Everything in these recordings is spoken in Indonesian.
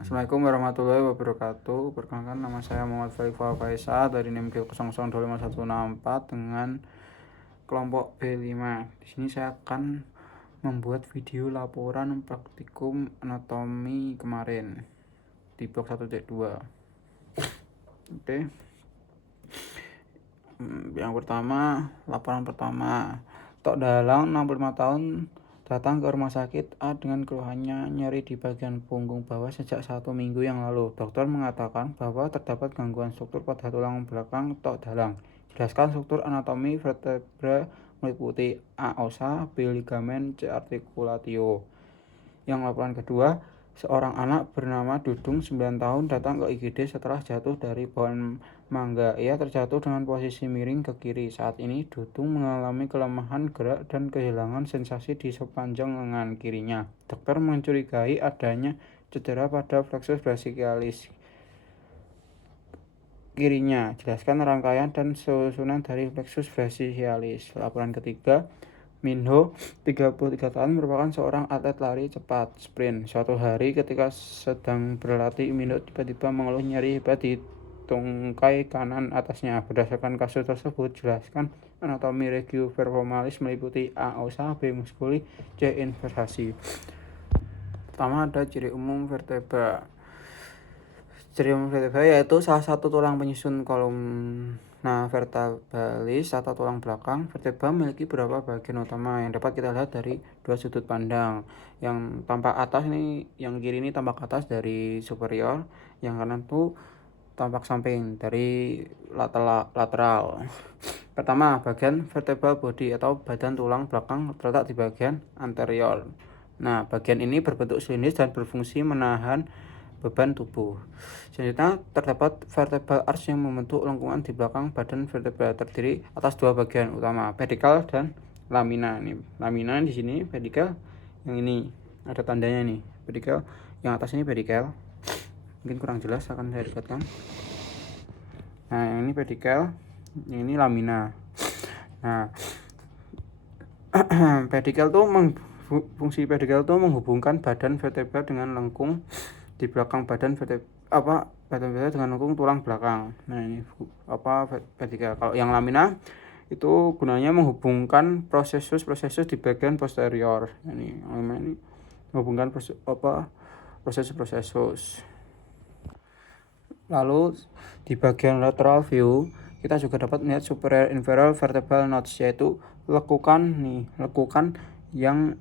Assalamualaikum warahmatullahi wabarakatuh. Perkenalkan, nama saya Muhammad Faifal Faisal dari NIM 002514 dengan kelompok B5. Di sini saya akan membuat video laporan praktikum anatomi kemarin di blok 1.2. Oke. Yang pertama, laporan pertama. Tok Dalang 65 tahun datang ke rumah sakit A dengan keluhannya nyeri di bagian punggung bawah sejak 1 minggu yang lalu. Dokter mengatakan bahwa terdapat gangguan struktur pada tulang belakang Tok Dalang. Jelaskan struktur anatomi vertebra meliputi A. osa, B. ligamen, C. articulatio. Yang laporan kedua, seorang anak bernama Dudung 9 tahun datang ke IGD setelah jatuh dari pohon mangga. Ia terjatuh dengan posisi miring ke kiri. Saat ini Dudung mengalami kelemahan gerak dan kehilangan sensasi di sepanjang lengan kirinya. Dokter mencurigai adanya cedera pada plexus brachialis kirinya. Jelaskan rangkaian dan susunan dari plexus brachialis. Laporan ketiga, Minho, 33 tahun, merupakan seorang atlet lari cepat sprint. Suatu hari ketika sedang berlatih, Minho tiba-tiba mengeluh nyeri hebat di tungkai kanan atasnya. Berdasarkan kasus tersebut, jelaskan anatomi regio vervomalis meliputi A. osa, B. musculi, C. inversasi. Pertama ada ciri umum vertebra. Ciri umum vertebra yaitu salah satu tulang penyusun kolumna vertebralis atau tulang belakang. Vertebra memiliki beberapa bagian utama yang dapat kita lihat dari dua sudut pandang. Yang tampak atas ini, yang kiri ini tampak atas dari superior, yang kanan itu tampak samping dari lateral. Pertama, bagian vertebral body atau badan tulang belakang terletak di bagian anterior. Nah, bagian ini berbentuk silindris dan berfungsi menahan beban tubuh. Selanjutnya, terdapat vertebral arch yang membentuk lengkungan di belakang badan vertebra, terdiri atas dua bagian utama, pedikal dan lamina. Ini lamina di sini, pedikal yang ini ada tandanya nih. Pedikal yang atas ini pedikal. Mungkin kurang jelas, akan saya dekatkan. Nah, yang ini pedikal, yang ini lamina. Nah, pedikal tuh fungsi pedikal tuh menghubungkan badan vertebra dengan lengkung di belakang badan vertebra dengan lengkung tulang belakang. Nah, ini pedikal. Kalau yang lamina itu gunanya menghubungkan prosesus di bagian posterior. Ini lamina ini menghubungkan prosesus. Lalu di bagian lateral view kita juga dapat melihat superior inferior vertebral nodes, yaitu lekukan yang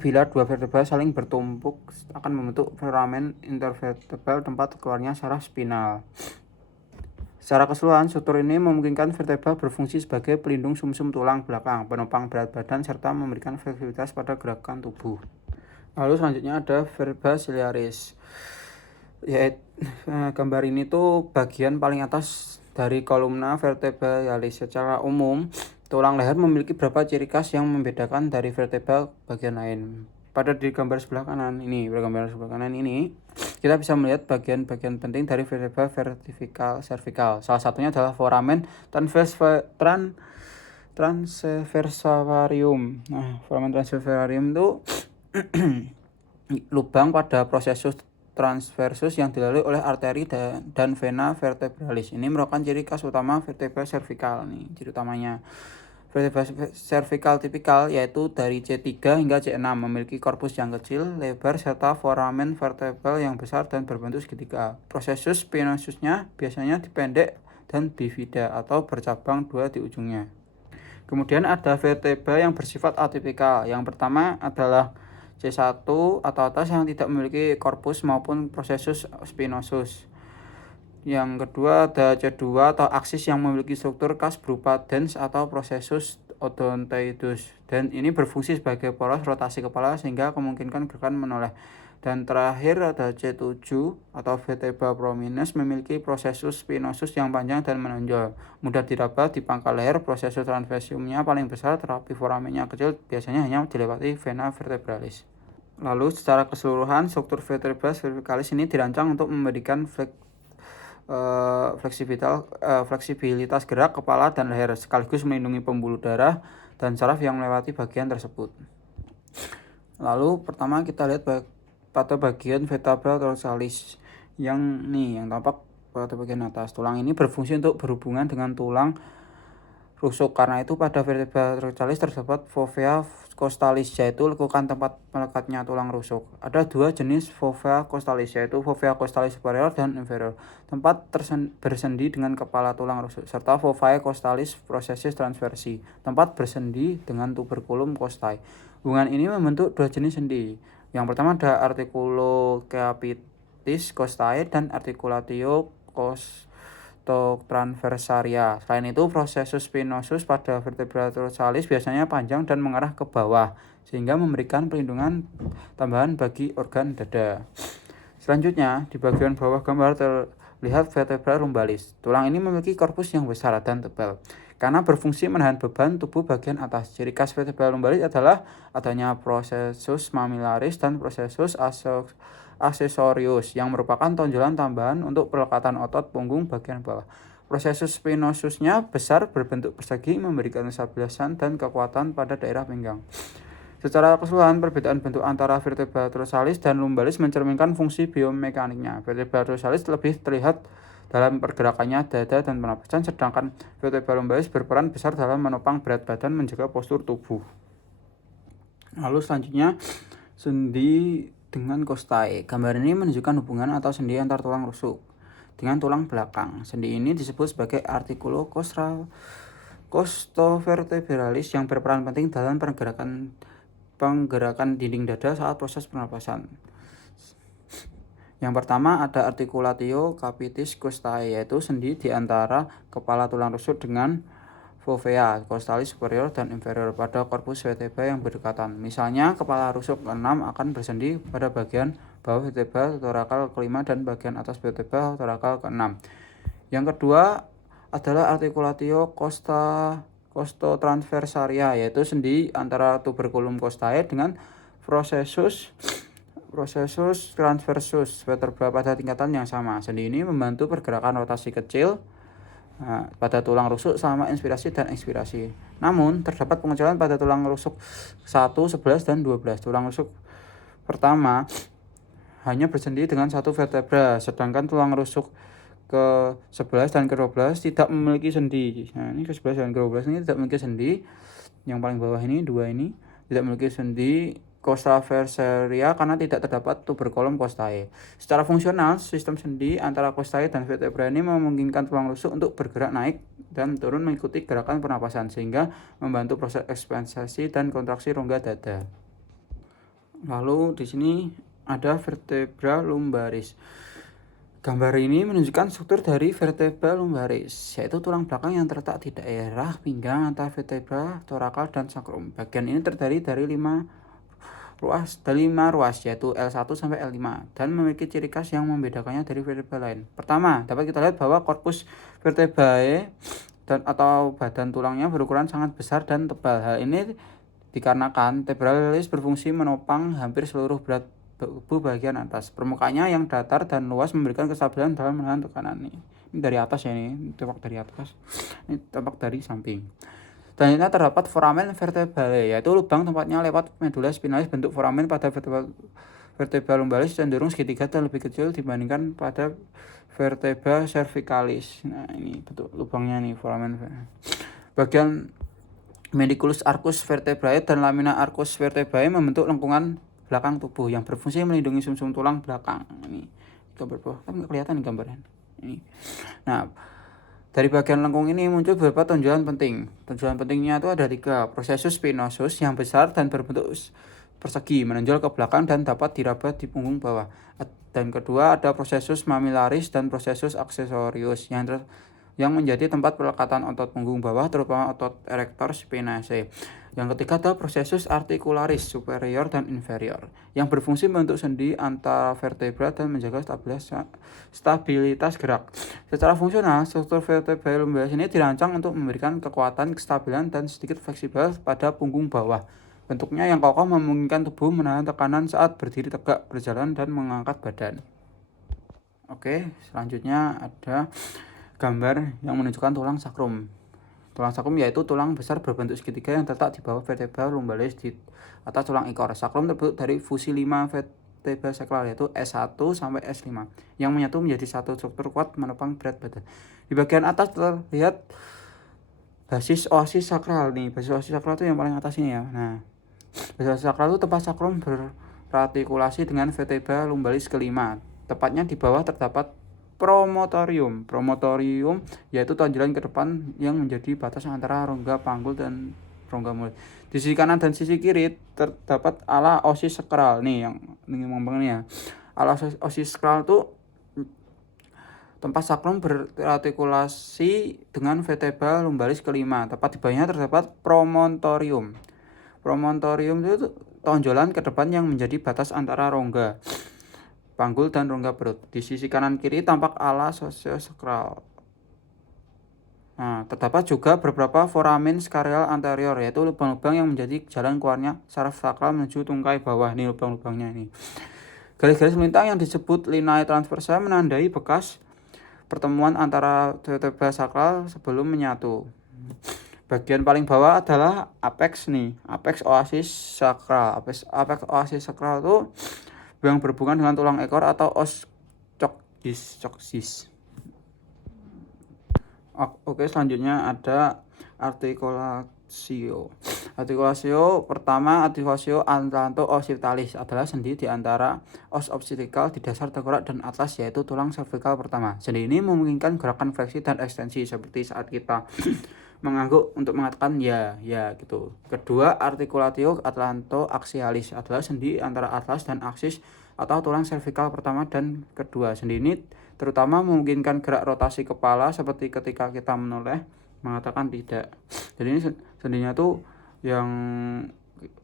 bila dua vertebra saling bertumpuk akan membentuk foramen intervertebral, tempat keluarnya saraf spinal. Secara keseluruhan, struktur ini memungkinkan vertebra berfungsi sebagai pelindung sumsum tulang belakang, penopang berat badan, serta memberikan fleksibilitas pada gerakan tubuh. Lalu selanjutnya ada vertebra ciliaris. Yaitu gambar ini tuh bagian paling atas dari kolumna vertebralis. Secara umum, tulang leher memiliki beberapa ciri khas yang membedakan dari vertebra bagian lain. Pada di gambar sebelah kanan ini, kita bisa melihat bagian-bagian penting dari vertebra cervical. Salah satunya adalah foramen transversarium. Nah, foramen transversarium itu lubang pada prosesus transversus yang dilalui oleh arteri dan vena vertebralis. Ini merupakan ciri khas utama vertebra cervical nih, ciri utamanya. Vertebra cervical tipikal yaitu dari C3 hingga C6, memiliki korpus yang kecil, lebar, serta foramen vertebral yang besar dan berbentuk segitiga. Prosesus spinosusnya biasanya dipendek dan bifida atau bercabang dua di ujungnya. Kemudian ada vertebra yang bersifat atipikal. Yang pertama adalah C1 atau atas yang tidak memiliki korpus maupun prosesus spinosus. Yang kedua ada C2 atau aksis yang memiliki struktur khas berupa dens atau prosesus odontoidus, dan ini berfungsi sebagai poros rotasi kepala sehingga memungkinkan gerakan menoleh. Dan terakhir ada C7 atau vertebra prominens, memiliki prosesus spinosus yang panjang dan menonjol, mudah diraba di pangkal leher. Prosesus transversiumnya paling besar, tetapi foramennya kecil, biasanya hanya dilewati vena vertebralis. Lalu secara keseluruhan, struktur vertebra cervicalis ini dirancang untuk memberikan fleksibilitas gerak kepala dan leher, sekaligus melindungi pembuluh darah dan saraf yang melewati bagian tersebut. Lalu pertama kita lihat pada bagian vertebra dorsalis yang tampak pada bagian atas. Tulang ini berfungsi untuk berhubungan dengan tulang rusuk. Karena itu pada vertebra dorsalis terdapat fovea costalis, yaitu lekukan tempat melekatnya tulang rusuk. Ada dua jenis fovea costalis, yaitu fovea costalis superior dan inferior, tempat bersendi dengan kepala tulang rusuk, serta fovea costalis processus transversi, tempat bersendi dengan tuberculum costae. Hubungan ini membentuk dua jenis sendi. Yang pertama ada articulocapitis costae dan articulatio transversaria. Selain itu, processus spinosus pada vertebra dorsalis biasanya panjang dan mengarah ke bawah, sehingga memberikan perlindungan tambahan bagi organ dada. Selanjutnya, di bagian bawah gambar terlihat vertebra lumbalis. Tulang ini memiliki korpus yang besar dan tebal, karena berfungsi menahan beban tubuh bagian atas. Ciri khas vertebra lumbalis adalah adanya processus mammillaris dan processus aksesorius yang merupakan tonjolan tambahan untuk pelekatan otot punggung bagian bawah. Processus spinosusnya besar, berbentuk persegi, memberikan stabilisan dan kekuatan pada daerah pinggang. Secara keseluruhan, perbedaan bentuk antara vertebra dorsalis dan lumbalis mencerminkan fungsi biomekaniknya. Vertebra dorsalis lebih terlihat dalam pergerakannya dada dan pernapasan, sedangkan vertebra lumbalis berperan besar dalam menopang berat badan, menjaga postur tubuh. Lalu selanjutnya, sendi dengan costae. Gambar ini menunjukkan hubungan atau sendi antar tulang rusuk dengan tulang belakang. Sendi ini disebut sebagai articulo costovertebralis yang berperan penting dalam penggerakan dinding dada saat proses pernapasan. Yang pertama ada articulatio capitis costae, yaitu sendi di antara kepala tulang rusuk dengan fovea costalis superior dan inferior pada korpus vertebra yang berdekatan. Misalnya, kepala rusuk ke-6 akan bersendi pada bagian bawah vertebra thoracal ke-5 dan bagian atas vertebra thoracal ke-6. Yang kedua adalah articulatio costotransversaria, yaitu sendi antara tuberculum costae dengan processus transversus vertebra pada tingkatan yang sama. Sendi ini membantu pergerakan rotasi kecil pada tulang rusuk selama inspirasi dan ekspirasi. Namun, terdapat pengecualian pada tulang rusuk 1, 11, dan 12. Tulang rusuk pertama hanya bersendi dengan satu vertebra, sedangkan tulang rusuk ke-11 dan ke-12 tidak memiliki sendi. Nah, ini ke-11 dan ke-12 ini tidak memiliki sendi. Yang paling bawah ini, dua ini, tidak memiliki sendi costaversaria karena tidak terdapat tuberculum costae. Secara fungsional, sistem sendi antara costae dan vertebra ini memungkinkan tulang rusuk untuk bergerak naik dan turun mengikuti gerakan pernapasan, sehingga membantu proses ekspansi dan kontraksi rongga dada. Lalu di sini ada vertebra lumbaris. Gambar ini menunjukkan struktur dari vertebra lumbaris, yaitu tulang belakang yang terletak di daerah pinggang antara vertebra thoracal dan sacrum. Bagian ini terdiri dari 5 ruas, yaitu L1 sampai L5, dan memiliki ciri khas yang membedakannya dari vertebra lain. Pertama, dapat kita lihat bahwa korpus vertebrae atau badan tulangnya berukuran sangat besar dan tebal. Hal ini dikarenakan vertebralis berfungsi menopang hampir seluruh berat tubuh bagian atas. Permukaannya yang datar dan luas memberikan kestabilan dalam menahan tekanan. Ini dari atas ya, ini tampak dari atas, ini tampak dari samping. Selanjutnya terdapat foramen vertebrale, yaitu lubang tempatnya lewat medula spinalis. Bentuk foramen pada vertebra lumbalis cenderung segitiga dan lebih kecil dibandingkan pada vertebra cervicalis. Nah, ini bentuk lubangnya nih, foramen. Bagian mediculus arcus vertebrae dan lamina arcus vertebrae membentuk lengkungan belakang tubuh yang berfungsi melindungi sumsum tulang belakang. Ini gambar bawah kan nggak kelihatan nih gambarnya. Ini. Nah, dari bagian lengkung ini muncul beberapa tonjolan penting. Tonjolan pentingnya itu ada 3. Processus spinosus yang besar dan berbentuk persegi, menonjol ke belakang dan dapat diraba di punggung bawah. Dan kedua ada processus mammillaris dan processus aksesorius yang menjadi tempat pelekatan otot punggung bawah, terutama otot erector spinae. Yang ketiga ada processus articularis superior dan inferior yang berfungsi membentuk sendi antara vertebra dan menjaga stabilitas gerak. Secara fungsional, struktur vertebra lumbaris ini dirancang untuk memberikan kekuatan, kestabilan, dan sedikit fleksibel pada punggung bawah. Bentuknya yang kokoh memungkinkan tubuh menahan tekanan saat berdiri tegak, berjalan, dan mengangkat badan. Oke, selanjutnya ada gambar yang menunjukkan tulang sacrum. Tulang sacrum yaitu tulang besar berbentuk segitiga yang terletak di bawah vertebra lumbalis di atas tulang ekor. Sacrum terbentuk dari fusi 5 vertebra sakral yaitu S1 sampai S5 yang menyatu menjadi satu struktur kuat menopang berat badan. Di bagian atas terlihat basis oasis sakral nih. Basis oasis sakral itu yang paling atas ini ya. Nah, basis oasis sakral itu tempat sakrum berartikulasi dengan vertebra lumbalis kelima. Tepatnya di bawah terdapat promotorium. Promotorium yaitu tonjolan ke depan yang menjadi batas antara rongga panggul dan rongga mulut. Di sisi kanan dan sisi kiri terdapat ala osis sakral nih yang ngomongnya ya. Ala osis sakral itu tempat sakrum berartikulasi dengan vertebra lumbalis kelima. Tepat di bawahnya terdapat promontorium. Promontorium itu tonjolan ke depan yang menjadi batas antara rongga panggul dan rongga perut. Di sisi kanan kiri tampak ala sosiosakral. Nah, terdapat juga beberapa foramen skarial anterior, yaitu lubang-lubang yang menjadi jalan keluarnya saraf sakral menuju tungkai bawah. Nih lubang-lubangnya ini. Garis-garis melintang yang disebut linea transversa menandai bekas pertemuan antara vertebra sakral sebelum menyatu. Bagian paling bawah adalah apex nih, apex oasis sakral. Apex oasis sakral itu yang berhubungan dengan tulang ekor atau os coccyx. Oke, selanjutnya ada articulatio. Articulatio pertama, articulatio atlanto-occipitalis adalah sendi di antara os occipital di dasar tengkorak dan atlas, yaitu tulang cervical pertama. Sendi ini memungkinkan gerakan fleksi dan ekstensi seperti saat kita mengangguk untuk mengatakan ya gitu. Kedua, articulatio atlanto-axialis adalah sendi antara atlas dan aksis atau tulang cervical pertama dan kedua. Sendi ini terutama memungkinkan gerak rotasi kepala seperti ketika kita menoleh mengatakan tidak. Jadi ini sendinya tuh yang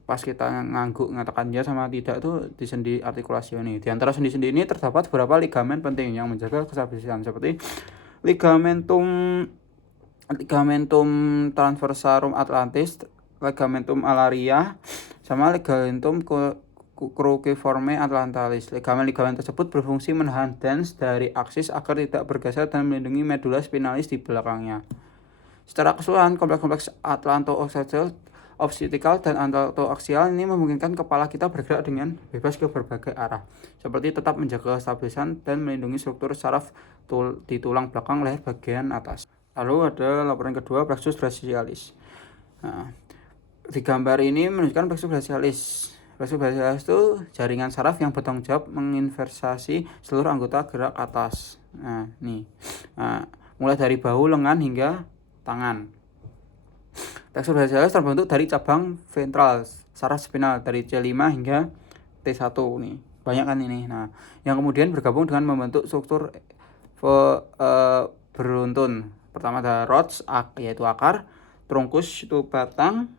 pas kita ngangguk mengatakan ya sama tidak tuh di sendi artikulasi ini. Di antara sendi-sendi ini terdapat beberapa ligamen penting yang menjaga kestabilitasan seperti ligamentum transversarum atlantis, ligamentum alaria, sama ligamentum cruciforme atlantalis. Ligamen-ligamen tersebut berfungsi menahan dens dari aksis agar tidak bergeser dan melindungi medula spinalis di belakangnya. Secara keseluruhan, kompleks-kompleks atlanto-occipital dan atlanto-axial ini memungkinkan kepala kita bergerak dengan bebas ke berbagai arah, seperti tetap menjaga stabilisan dan melindungi struktur saraf di tulang belakang leher bagian atas. Lalu ada laporan kedua, plexus brachialis. Nah, di gambar ini menunjukkan plexus brachialis. Plexus brachialis itu jaringan saraf yang bertanggung jawab menginversasi seluruh anggota gerak atas. Nah, nih. Nah, mulai dari bahu, lengan hingga tangan. Plexus brachialis terbentuk dari cabang ventral saraf spinal dari C5 hingga T1 nih. Banyak kan ini. Nah, yang kemudian bergabung dengan membentuk struktur beruntun. Pertama ada rods yaitu akar, trunkus itu batang,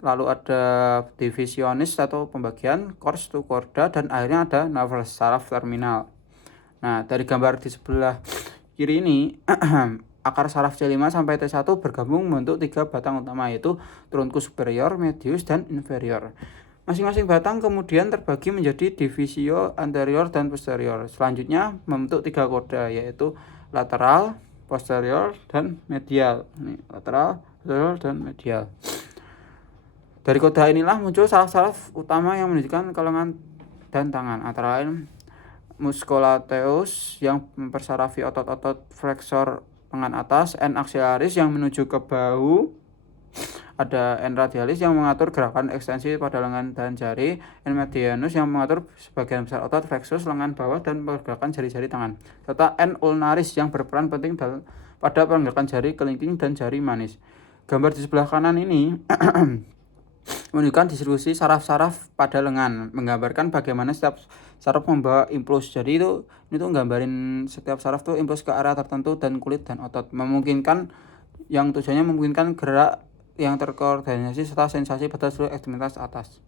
lalu ada divisionis atau pembagian, cors itu korda, dan akhirnya ada navel saraf terminal. Nah, dari gambar di sebelah kiri ini akar saraf C5 sampai T1 bergabung membentuk 3 batang utama, yaitu trunkus superior, medius, dan inferior. Masing-masing batang kemudian terbagi menjadi divisio anterior dan posterior. Selanjutnya membentuk 3 korda, yaitu lateral, posterior, dan medial. Ini lateral, posterior, dan medial. Dari koda inilah muncul saraf-saraf utama yang menunjukkan lengan dan tangan, antara lain musculateus yang mempersarafi otot-otot flexor lengan atas, N axillaris yang menuju ke bahu, ada N radialis yang mengatur gerakan ekstensi pada lengan dan jari, N medianus yang mengatur sebagian besar otot flexus lengan bawah dan pergerakan jari-jari tangan, serta N ulnaris yang berperan penting pada pergerakan jari kelingking dan jari manis. Gambar di sebelah kanan ini menunjukkan distribusi saraf-saraf pada lengan, menggambarkan bagaimana setiap saraf membawa impuls. Jadi itu nggambarin setiap saraf tuh impuls ke arah tertentu dan kulit dan otot, tujuannya memungkinkan gerak yang terkoordinasi serta sensasi pada seluruh ekstremitas atas.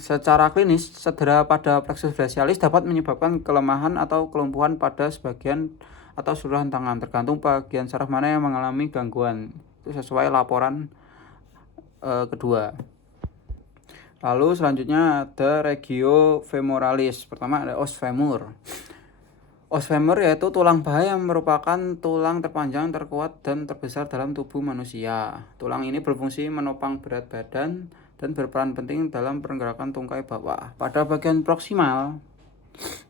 Secara klinis, cedera pada plexus brachialis dapat menyebabkan kelemahan atau kelumpuhan pada sebagian atau seluruh tangan, tergantung bagian saraf mana yang mengalami gangguan. Itu sesuai laporan kedua. Lalu selanjutnya ada regio femoralis. Pertama ada os femur. Os femur yaitu tulang paha yang merupakan tulang terpanjang, terkuat, dan terbesar dalam tubuh manusia. Tulang ini berfungsi menopang berat badan dan berperan penting dalam pergerakan tungkai bawah. Pada bagian proksimal,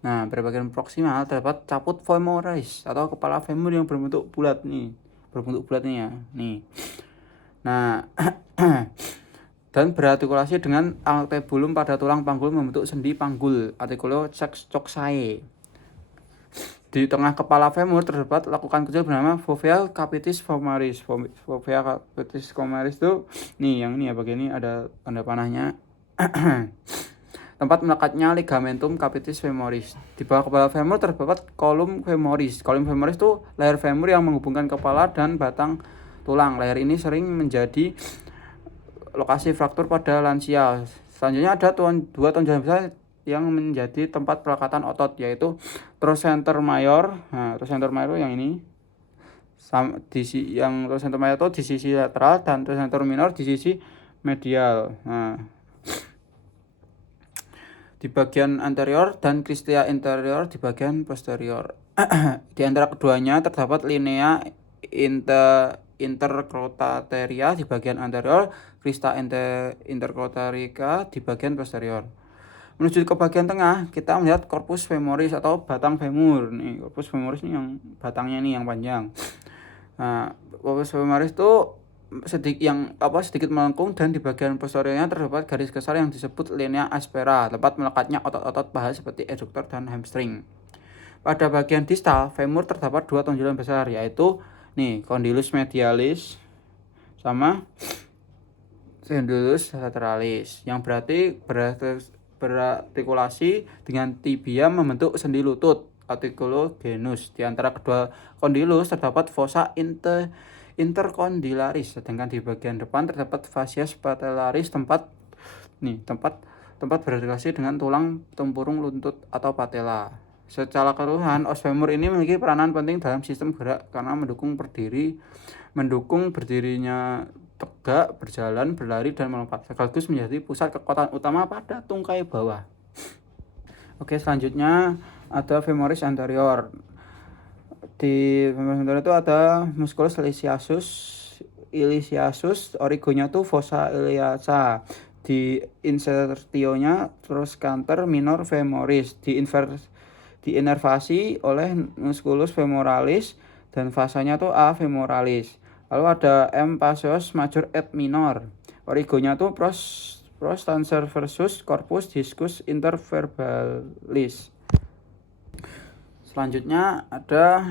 terdapat caput femoris atau kepala femur yang berbentuk bulat nih ya. Nah, dan berartikulasi dengan artikulum pada tulang panggul membentuk sendi panggul, artikulo coxae. Di tengah kepala femur terdapat lekukan kecil bernama fovea capitis femoris. Fovea capitis femoris itu yang ini ya, bagian ini ada tanda panahnya. Tempat melekatnya ligamentum capitis femoris. Di bawah kepala femur terdapat column femoris. Column femoris itu leher femur yang menghubungkan kepala dan batang tulang. Leher ini sering menjadi lokasi fraktur pada lansia. Selanjutnya ada dua tonjolan besar yang menjadi tempat pelekatan otot, yaitu trochanter major. Nah, trochanter major yang ini, yang trochanter major itu di sisi lateral dan trochanter minor di sisi medial. Nah, di bagian anterior dan cristia interior di bagian posterior. Di antara keduanya terdapat linea intercrotateria di bagian anterior, crista intercrotaria di bagian posterior. Menuju ke bagian tengah, kita melihat corpus femoris atau batang femur. Nih, corpus femoris ini yang batangnya ini yang panjang. Nah, corpus femoris itu sedikit melengkung, dan di bagian posteriornya terdapat garis kasar yang disebut linea aspera, tempat melekatnya otot-otot paha seperti adductor dan hamstring. Pada bagian distal femur terdapat dua tonjolan besar, yaitu condylus medialis sama condylus lateralis, yang berartikulasi dengan tibia membentuk sendi lutut, artikulo genus. Di antara kedua condylus terdapat fossa intercondylaris, sedangkan di bagian depan terdapat fascia patellaris, tempat berartikulasi dengan tulang tempurung lutut atau patella. Secara keseluruhan, os femur ini memiliki peranan penting dalam sistem gerak karena mendukung berdirinya tegak, berjalan, berlari, dan melompat, sekaligus menjadi pusat kekuatan utama pada tungkai bawah. Oke, selanjutnya ada femoris anterior. Di femoris anterior itu ada musculus iliciasus, origonya tuh fossa iliaca. Di insertionya trochanter minor femoris, diinervasi oleh musculus femoralis, dan fasanya tuh A femoralis. Lalu ada M passeus major et minor. Origonya tuh pros transversus corpus discus interverbalis. Selanjutnya ada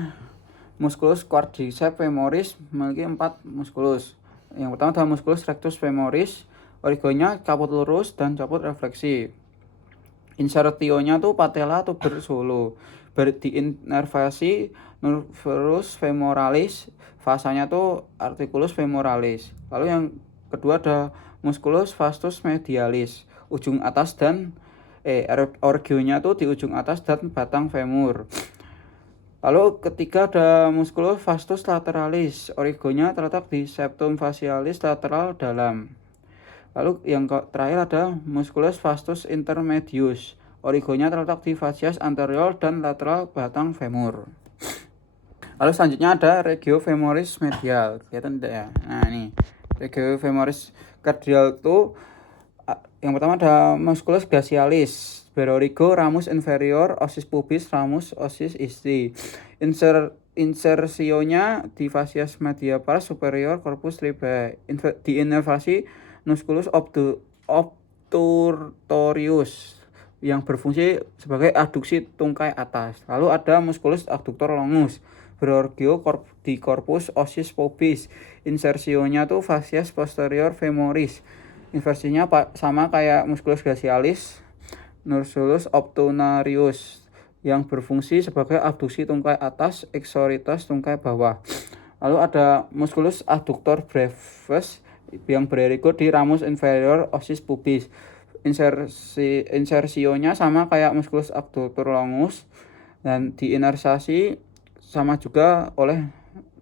musculus quadriceps femoris, memiliki 4 musculus. Yang pertama adalah musculus rectus femoris, origonya caput lurus dan caput refleksi. Insertionya tuh patella atau bersolo, diinervasi nervus femoralis, fasanya tuh articulus femoralis. Lalu yang kedua ada musculus vastus medialis, ujung atas dan origionya tuh di ujung atas dan batang femur. Lalu ketiga ada musculus vastus lateralis, origonya terletak di septum facialis lateral dalam. Lalu yang terakhir ada musculus vastus intermedius, origonya terletak di facies anterior dan lateral batang femur. Lalu selanjutnya ada regio femoris medial, kelihatan tidak ya? Nah ini regio femoris medial itu yang pertama ada musculus glacialis, berorigo ramus inferior, osis pubis, ramus, osis isti. Insersionya di facies media pars superior corpus tibiae, diinervasi musculus obturatorius yang berfungsi sebagai adduksi tungkai atas. Lalu ada musculus adductor longus, berorigio di corpus osis pubis. Insersionya tuh facies posterior femoris. Inversinya sama kayak musculus glacialis, musculus obturatorius, yang berfungsi sebagai adduksi tungkai atas, exoritas tungkai bawah. Lalu ada musculus adductor brevis yang berorigo di ramus inferior osis pubis. Insersionya sama kayak musculus adductor longus dan diinervasi sama juga oleh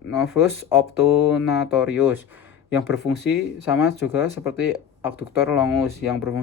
novus obturatorius yang berfungsi sama juga seperti adductor longus yang berfungsi